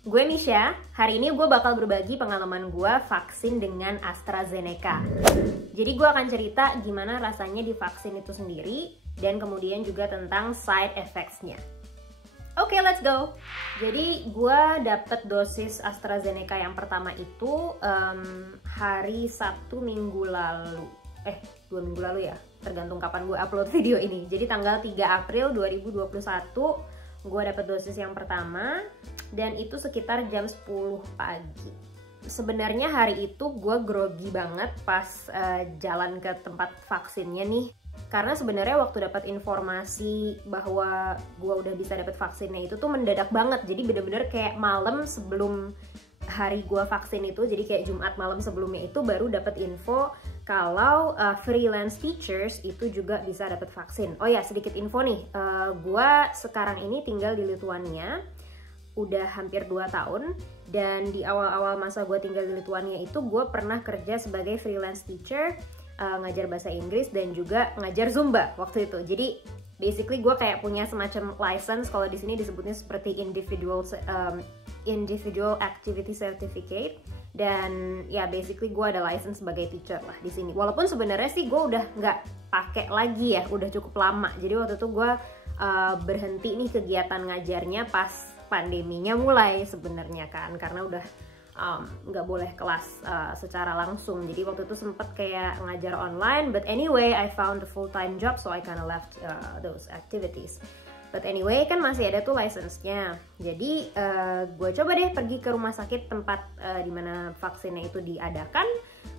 Gue Misha, hari ini gue bakal berbagi pengalaman gue vaksin dengan AstraZeneca. Jadi gue akan cerita gimana rasanya divaksin itu sendiri, dan kemudian juga tentang side effects-nya. Oke, let's go! Jadi gue dapet dosis AstraZeneca yang pertama itu hari Sabtu minggu lalu. 2 minggu lalu ya, tergantung kapan gue upload video ini. Jadi tanggal 3 April 2021 gue dapet dosis yang pertama, dan itu sekitar jam 10 pagi. Sebenarnya hari itu gue grogi banget pas jalan ke tempat vaksinnya nih, karena sebenarnya waktu dapat informasi bahwa gue udah bisa dapat vaksinnya itu tuh mendadak banget. Jadi bener-bener kayak malam sebelum hari gue vaksin itu, jadi kayak Jumat malam sebelumnya itu baru dapat info kalau freelance teachers itu juga bisa dapat vaksin. Oh ya, sedikit info nih, gue sekarang ini tinggal di Lithuania udah hampir 2 tahun, dan di awal-awal masa gue tinggal di Lithuania itu gue pernah kerja sebagai freelance teacher, ngajar bahasa Inggris dan juga ngajar Zumba waktu itu. Jadi basically gue kayak punya semacam license, kalau di sini disebutnya seperti individual activity certificate, dan ya basically gue ada license sebagai teacher lah di sini. Walaupun sebenarnya sih gue udah nggak pakai lagi ya, udah cukup lama. Jadi waktu itu gue berhenti nih kegiatan ngajarnya pas pandeminya mulai sebenarnya kan, karena udah nggak boleh kelas secara langsung. Jadi waktu itu sempet kayak ngajar online, but anyway I found a full-time job, so I kinda left those activities. But anyway, kan masih ada tuh license-nya. Jadi gue coba deh pergi ke rumah sakit tempat dimana vaksinnya itu diadakan.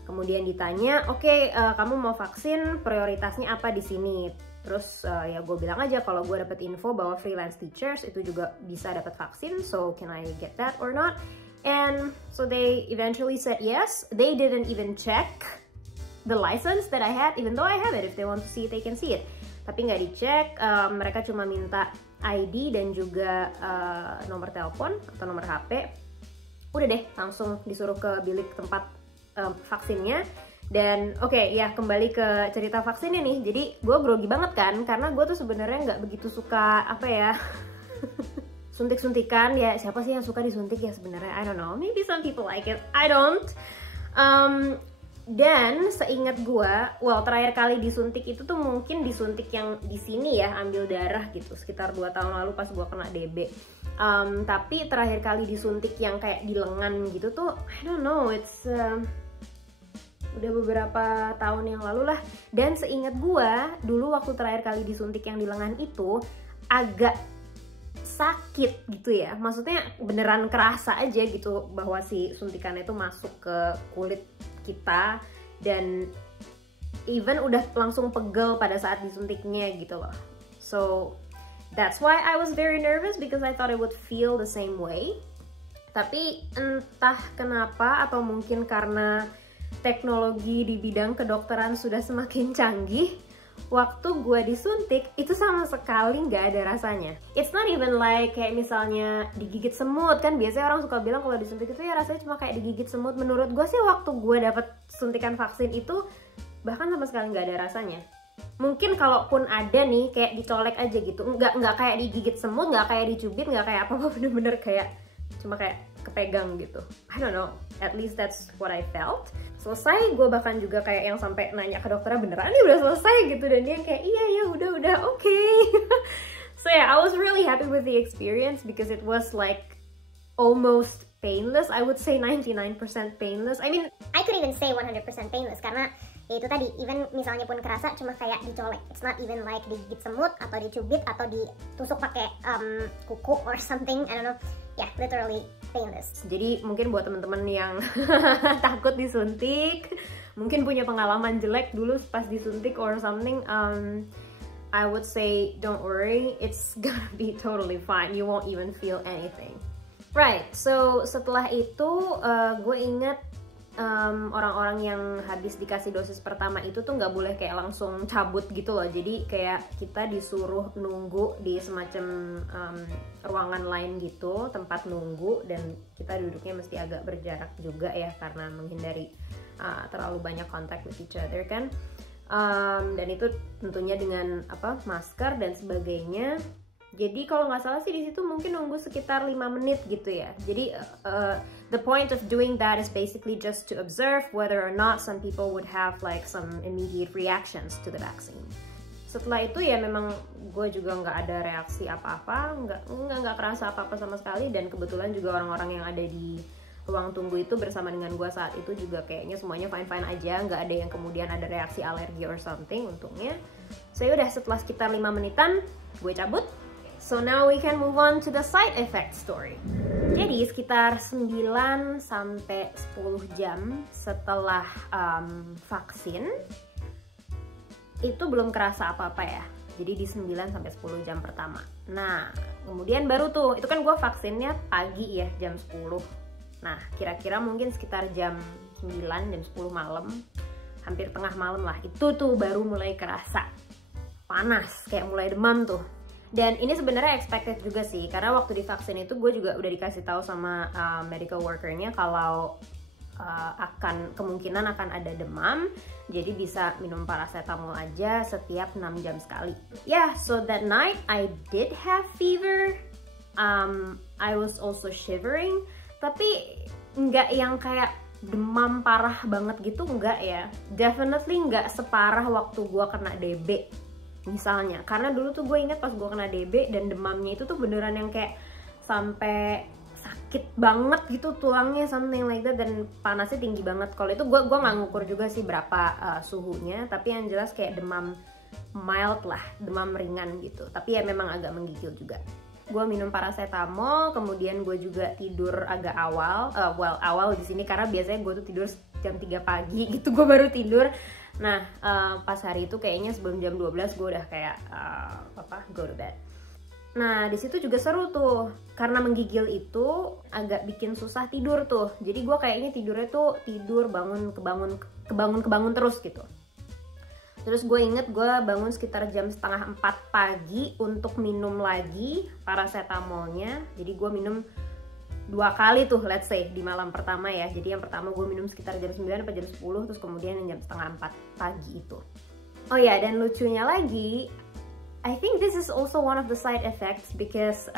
Kemudian ditanya, oke, kamu mau vaksin, prioritasnya apa di sini? Terus ya gue bilang aja kalau gue dapet info bahwa freelance teachers itu juga bisa dapat vaksin, so can I get that or not? And so they eventually said yes. They didn't even check the license that I had, even though I have it. If they want to see it, they can see it. Tapi nggak dicek, mereka cuma minta ID dan juga nomor telepon atau nomor HP. Udah deh, langsung disuruh ke bilik tempat vaksinnya. Dan oke, ya kembali ke cerita vaksinnya nih. Jadi gue grogi banget kan, karena gue tuh sebenarnya nggak begitu suka suntik-suntikan. Ya siapa sih yang suka disuntik ya sebenarnya? I don't know, maybe some people like it, I don't. Dan seingat gue, terakhir kali disuntik itu tuh mungkin disuntik yang di sini ya, ambil darah gitu, sekitar 2 tahun lalu pas gue kena DB. Tapi terakhir kali disuntik yang kayak di lengan gitu tuh, I don't know, it's udah beberapa tahun yang lalu lah. Dan seingat gue, dulu waktu terakhir kali disuntik yang di lengan itu agak sakit gitu ya, maksudnya beneran kerasa aja gitu bahwa si suntikannya itu masuk ke kulit kita, dan even udah langsung pegel pada saat disuntiknya gitu loh. So that's why I was very nervous, because I thought I would feel the same way. Tapi entah kenapa, atau mungkin karena teknologi di bidang kedokteran sudah semakin canggih, waktu gue disuntik itu sama sekali nggak ada rasanya. It's not even like kayak misalnya digigit semut, kan biasanya orang suka bilang kalau disuntik itu ya rasanya cuma kayak digigit semut. Menurut gue sih waktu gue dapet suntikan vaksin itu bahkan sama sekali nggak ada rasanya. Mungkin kalaupun ada nih kayak dicolek aja gitu, nggak kayak digigit semut, nggak kayak dicubit, nggak kayak apa-apa, bener-bener kayak cuma kayak kepegang gitu. I don't know, at least that's what I felt. Selesai, gue bahkan juga kayak yang sampai nanya ke dokternya, beneran nih udah selesai gitu, dan dia kayak iya ya udah okay. So yeah, I was really happy with the experience because it was like almost painless. I would say 99% painless. I mean, I could even say 100% painless, karena ya itu tadi, even misalnya pun kerasa cuma kayak dicolek. It's not even like digigit semut atau dicubit atau ditusuk pakai kuku or something, I don't know. Yeah, literally painless. Jadi mungkin buat temen-temen yang takut disuntik, mungkin punya pengalaman jelek dulu pas disuntik or something, I would say don't worry, it's gonna be totally fine. You won't even feel anything. Right, so setelah itu gue inget orang-orang yang habis dikasih dosis pertama itu tuh nggak boleh kayak langsung cabut gitu loh. Jadi kayak kita disuruh nunggu di semacam ruangan lain gitu, tempat nunggu, dan kita duduknya mesti agak berjarak juga ya, karena menghindari terlalu banyak contact with each other kan. Dan itu tentunya dengan masker dan sebagainya. Jadi kalau nggak salah sih di situ mungkin nunggu sekitar 5 menit gitu ya. Jadi the point of doing that is basically just to observe whether or not some people would have like some immediate reactions to the vaccine. Setelah itu ya memang gue juga nggak ada reaksi apa-apa, nggak kerasa apa-apa sama sekali, dan kebetulan juga orang-orang yang ada di ruang tunggu itu bersama dengan gue saat itu juga kayaknya semuanya fine-fine aja, nggak ada yang kemudian ada reaksi alergi or something untungnya. So udah setelah sekitar 5 menitan gue cabut. So now we can move on to the side effect story. Jadi sekitar 9 sampai 10 jam setelah vaksin itu belum kerasa apa-apa ya. Jadi di 9 sampai 10 jam pertama. Nah, kemudian baru tuh, itu kan gue vaksinnya pagi ya, jam 10. Nah, kira-kira mungkin sekitar jam 9, jam 10 malam, hampir tengah malam lah, itu tuh baru mulai kerasa panas, kayak mulai demam tuh. Dan ini sebenarnya expected juga sih, karena waktu divaksin itu gue juga udah dikasih tahu sama medical workernya kalau kemungkinan akan ada demam, jadi bisa minum paracetamol aja setiap 6 jam sekali. Yeah, so that night I did have fever. I was also shivering, tapi nggak yang kayak demam parah banget gitu, nggak ya. Definitely nggak separah waktu gue kena DB misalnya, karena dulu tuh gue inget pas gue kena DB dan demamnya itu tuh beneran yang kayak sampai sakit banget gitu tulangnya, something like that, dan panasnya tinggi banget. Kalau itu gue nggak ngukur juga sih berapa suhunya, tapi yang jelas kayak demam mild lah, demam ringan gitu, tapi ya memang agak menggigil juga. Gue minum paracetamol, kemudian gue juga tidur agak awal, awal di sini karena biasanya gue tuh tidur jam 3 pagi gitu, gue baru tidur. Nah, pas hari itu kayaknya sebelum jam 12 gue udah kayak go to bed. Nah, di situ juga seru tuh, karena menggigil itu agak bikin susah tidur tuh. Jadi gue kayaknya tidurnya tuh tidur kebangun terus gitu. Terus gue inget gue bangun sekitar jam setengah 4 pagi untuk minum lagi paracetamolnya. Jadi gue minum 2 kali tuh, let's say, di malam pertama ya. Jadi yang pertama gue minum sekitar jam 9 atau jam 10, terus kemudian yang jam setengah 4 pagi itu. Oh ya, dan lucunya lagi, I think this is also one of the side effects because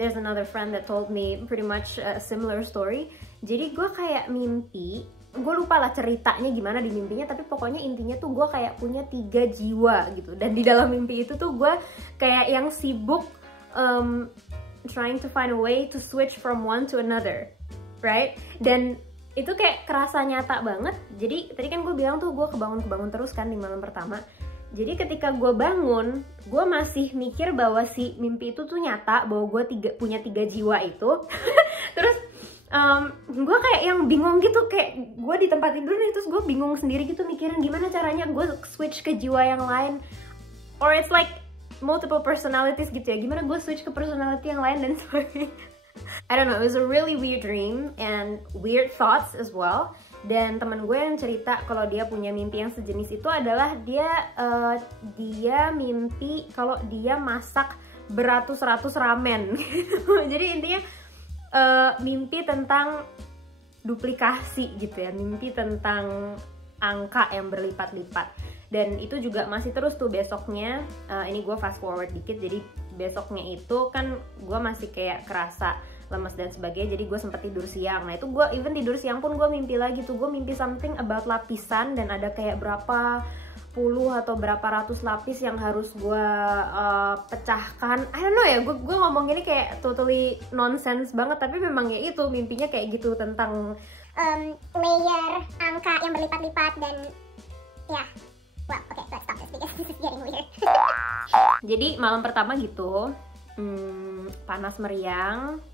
there's another friend that told me pretty much a similar story. Jadi gue kayak mimpi, gue lupa lah ceritanya gimana di mimpinya, tapi pokoknya intinya tuh gue kayak punya 3 jiwa gitu. Dan di dalam mimpi itu tuh gue kayak yang sibuk trying to find a way to switch from one to another, right? Dan itu kayak kerasa nyata banget. Jadi tadi kan gue bilang tuh gue kebangun terus kan di malam pertama. Jadi ketika gue bangun, gue masih mikir bahwa si mimpi itu tuh nyata, bahwa gue punya 3 jiwa itu. Terus gue kayak yang bingung gitu, kayak gue di tempat tidur nih, terus gue bingung sendiri gitu mikirin gimana caranya gue switch ke jiwa yang lain. Or it's like multiple personalities gitu ya, gimana gue switch ke personality yang lain dan sebagainya. I don't know, it was a really weird dream and weird thoughts as well. Dan teman gue yang cerita kalau dia punya mimpi yang sejenis itu adalah dia mimpi kalau dia masak beratus-ratus ramen. Jadi intinya mimpi tentang duplikasi gitu ya, mimpi tentang angka yang berlipat-lipat. Dan itu juga masih terus tuh besoknya. Ini gue fast forward dikit, jadi besoknya itu kan gue masih kayak kerasa lemes dan sebagainya, jadi gue sempet tidur siang. Nah itu gue even tidur siang pun gue mimpi lagi tuh, gue mimpi something about lapisan, dan ada kayak berapa puluh atau berapa ratus lapis yang harus gue pecahkan. I don't know ya, gue ngomong ini kayak totally nonsense banget, tapi memang ya itu mimpinya kayak gitu, tentang layer angka yang berlipat-lipat dan ya. Well, okay, let's stop this because this is getting weird. Jadi malam pertama gitu, panas meriang,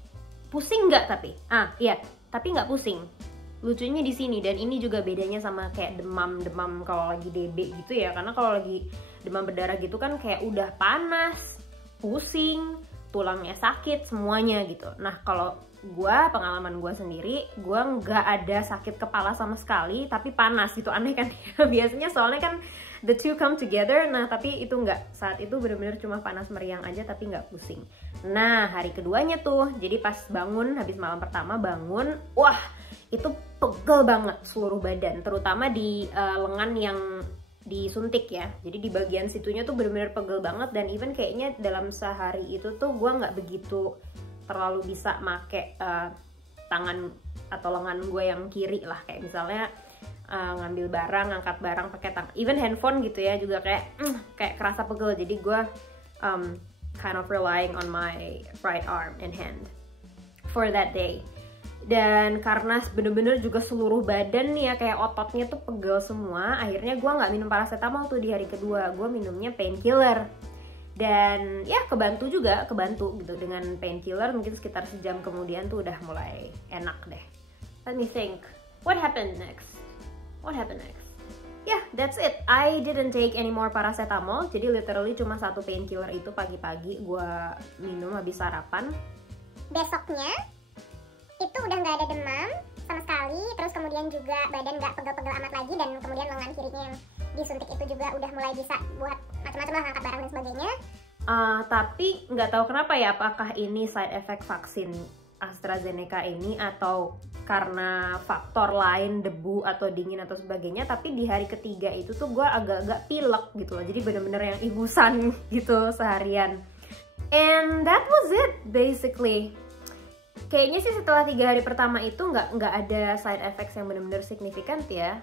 pusing nggak tapi? Iya, tapi nggak pusing. Lucunya di sini, dan ini juga bedanya sama kayak demam kalau lagi DB gitu ya, karena kalau lagi demam berdarah gitu kan kayak udah panas, pusing, tulangnya sakit, semuanya gitu. Nah kalau pengalaman gue sendiri, gue nggak ada sakit kepala sama sekali, tapi panas gitu, aneh kan ya. Biasanya soalnya kan the two come together, nah tapi itu nggak, saat itu bener-bener cuma panas meriang aja tapi nggak pusing. Nah hari keduanya tuh, jadi pas bangun, habis malam pertama bangun, wah itu pegel banget seluruh badan, terutama di lengan yang disuntik ya. Jadi di bagian situnya tuh bener-bener pegel banget, dan even kayaknya dalam sehari itu tuh gue nggak begitu terlalu bisa make tangan atau lengan gue yang kiri lah, kayak misalnya ngambil barang, ngangkat barang pakai tangan, even handphone gitu ya juga kayak kerasa pegel. Jadi gue kind of relying on my right arm and hand for that day. Dan karena bener-bener juga seluruh badan nih ya, kayak ototnya tuh pegel semua, akhirnya gue nggak minum paracetamol tuh di hari kedua. Gue minumnya painkiller, dan ya kebantu gitu dengan painkiller. Mungkin sekitar sejam kemudian tuh udah mulai enak deh. Let me think, what happened next? Yeah, that's it. I didn't take any more paracetamol. Jadi literally cuma satu painkiller itu pagi-pagi gue minum habis sarapan. Besoknya itu udah nggak ada demam sama sekali, terus kemudian juga badan nggak pegel-pegel amat lagi, dan kemudian lengan kirinya yang disuntik itu juga udah mulai bisa buat macam-macam lah, angkat barang dan sebagainya. Tapi nggak tahu kenapa ya, apakah ini side effect vaksin AstraZeneca ini atau karena faktor lain, debu atau dingin atau sebagainya, tapi di hari ketiga itu tuh gue agak-agak pilek gitu loh, jadi bener-bener yang ingusan gitu seharian. And that was it basically. Kayaknya sih setelah 3 hari pertama itu nggak ada side effects yang benar-benar signifikan ya.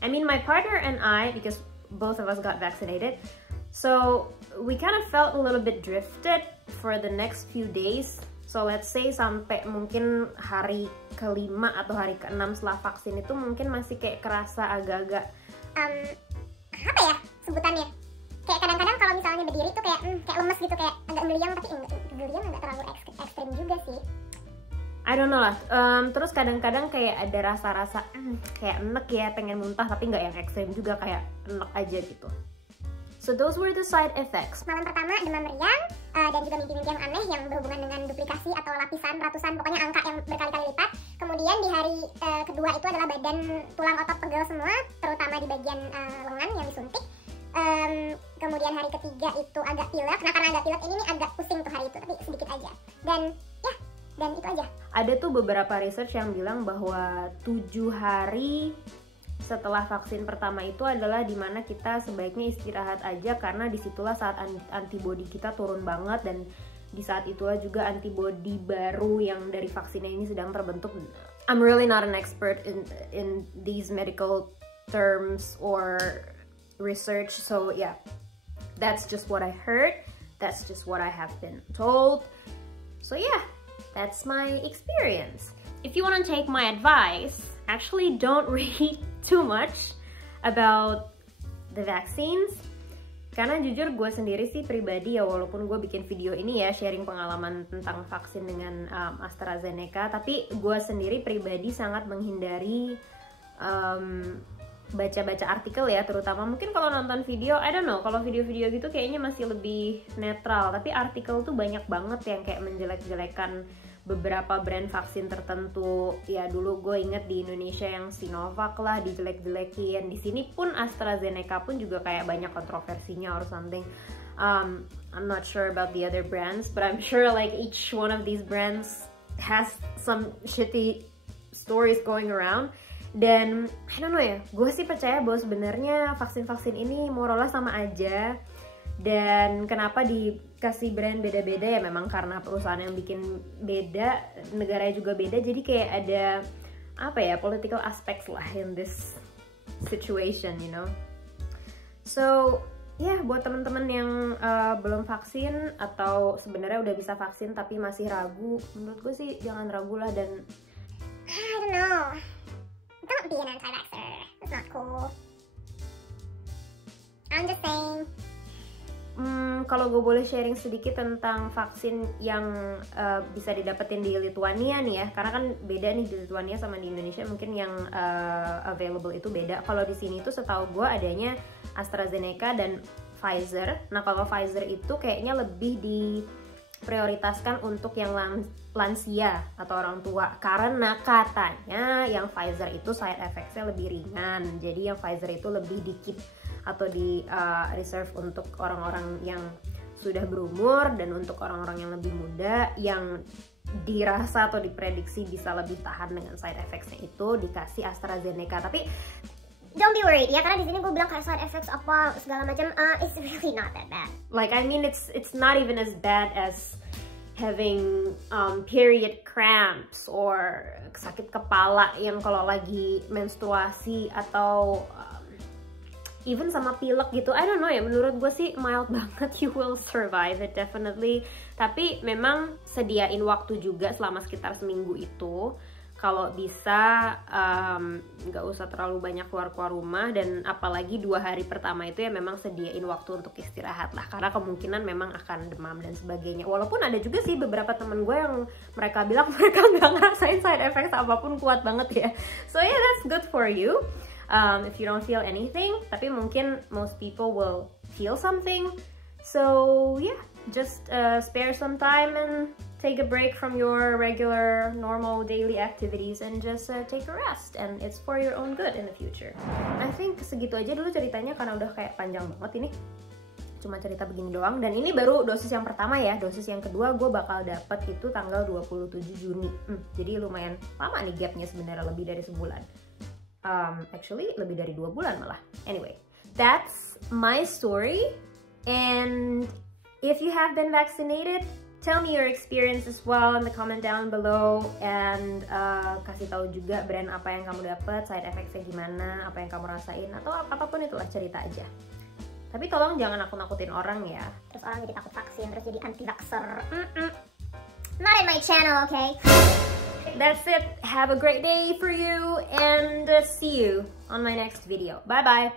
I mean my partner and I, because both of us got vaccinated, so we kind of felt a little bit drifted for the next few days. So let's say sampai mungkin hari ke-5 atau hari ke-6 setelah vaksin itu mungkin masih kayak kerasa agak-agak apa ya sebutannya? Kayak kadang-kadang kalau misalnya berdiri tuh kayak lemes gitu, kayak agak ngeliang, tapi ngeliang nggak terlalu ekstrim juga sih. I don't know lah. Terus kadang-kadang kayak ada rasa-rasa kayak enek ya, pengen muntah, tapi nggak yang ekstrim juga, kayak enek aja gitu. So those were the side effects. Malam pertama demam meriang dan juga mimpi-mimpi yang aneh yang berhubungan dengan duplikasi atau lapisan, ratusan, pokoknya angka yang berkali-kali lipat. Kemudian di hari kedua itu adalah badan, tulang otot pegel semua, terutama di bagian lengan yang disuntik. Kemudian hari ketiga itu agak pilek. Nah karena agak pilek ini agak pusing tuh hari itu, tapi sedikit aja. Dan itu aja. Ada tuh beberapa research yang bilang bahwa 7 hari setelah vaksin pertama itu adalah dimana kita sebaiknya istirahat aja, karena disitulah saat antibodi kita turun banget, dan di saat itulah juga antibodi baru yang dari vaksinnya ini sedang terbentuk. I'm really not an expert in these medical terms or research, so yeah, that's just what I heard, that's just what I have been told. So yeah, that's my experience. If you want to take my advice, actually don't read too much about the vaccines, karena jujur gue sendiri sih pribadi ya, walaupun gue bikin video ini ya sharing pengalaman tentang vaksin dengan AstraZeneca, tapi gue sendiri pribadi sangat menghindari baca-baca artikel ya, terutama mungkin kalau nonton video, I don't know, kalau video-video gitu kayaknya masih lebih netral, tapi artikel tuh banyak banget yang kayak menjelek-jelekan beberapa brand vaksin tertentu. Ya dulu gue inget di Indonesia yang Sinovac lah dijelek-jelekin, di sini pun AstraZeneca pun juga kayak banyak kontroversinya or something. I'm not sure about the other brands, but I'm sure like each one of these brands has some shitty stories going around. Dan I don't know ya, gue sih percaya bahwa sebenarnya vaksin-vaksin ini morolah sama aja. Dan kenapa dikasih brand beda-beda ya, memang karena perusahaan yang bikin beda, negaranya juga beda, jadi kayak ada apa ya, political aspects lah in this situation, you know. So ya buat temen-temen yang belum vaksin atau sebenarnya udah bisa vaksin tapi masih ragu, menurut gue sih jangan ragu lah. Dan I don't know, don't be an anti-vaxxer, it's not cool. I'm just saying. Kalau gue boleh sharing sedikit tentang vaksin yang bisa didapetin di Lithuania nih ya, karena kan beda nih di Lithuania sama di Indonesia, mungkin yang available itu beda. Kalau di sini tuh setahu gue adanya AstraZeneca dan Pfizer. Nah kalau Pfizer itu kayaknya lebih diprioritaskan untuk yang lansia atau orang tua, karena katanya yang Pfizer itu side effects-nya lebih ringan, jadi yang Pfizer itu lebih dikit atau di reserve untuk orang-orang yang sudah berumur dan untuk orang-orang yang lebih muda yang dirasa atau diprediksi bisa lebih tahan dengan side effects-nya itu dikasih AstraZeneca. Tapi don't be worried ya, karena di sini gue bilang kayak side effects apa segala macam, it's really not that bad. Like I mean it's not even as bad as having period cramps or sakit kepala yang kalau lagi menstruasi, atau even sama pilek gitu. I don't know ya, menurut gue sih mild banget. You will survive it definitely. Tapi memang sediain waktu juga selama sekitar seminggu itu. Kalau bisa nggak usah terlalu banyak keluar rumah, dan apalagi 2 hari pertama itu ya memang sediain waktu untuk istirahat lah, karena kemungkinan memang akan demam dan sebagainya. Walaupun ada juga sih beberapa temen gue yang mereka bilang mereka nggak ngerasain side effects apapun, kuat banget ya. So yeah, that's good for you. If you don't feel anything, tapi mungkin most people will feel something. So yeah, just spare some time and take a break from your regular normal daily activities and just take a rest, and it's for your own good in the future. I think segitu aja dulu ceritanya karena udah kayak panjang banget ini. Cuma cerita begini doang, dan ini baru dosis yang pertama ya. Dosis yang kedua gue bakal dapet itu tanggal 27 Juni. Jadi lumayan lama nih gapnya sebenarnya, lebih dari sebulan. Actually lebih dari 2 bulan malah. Anyway, that's my story, and if you have been vaccinated, tell me your experience as well in the comment down below, and kasih tahu juga brand apa yang kamu dapat, side effects-nya gimana, apa yang kamu rasain, atau apapun itulah, cerita aja. Tapi tolong jangan nakut-nakutin orang ya. Terus orang jadi takut vaksin, terus jadi anti-vaxxer. Not in my channel, okay? That's it. Have a great day for you, and see you on my next video. Bye bye.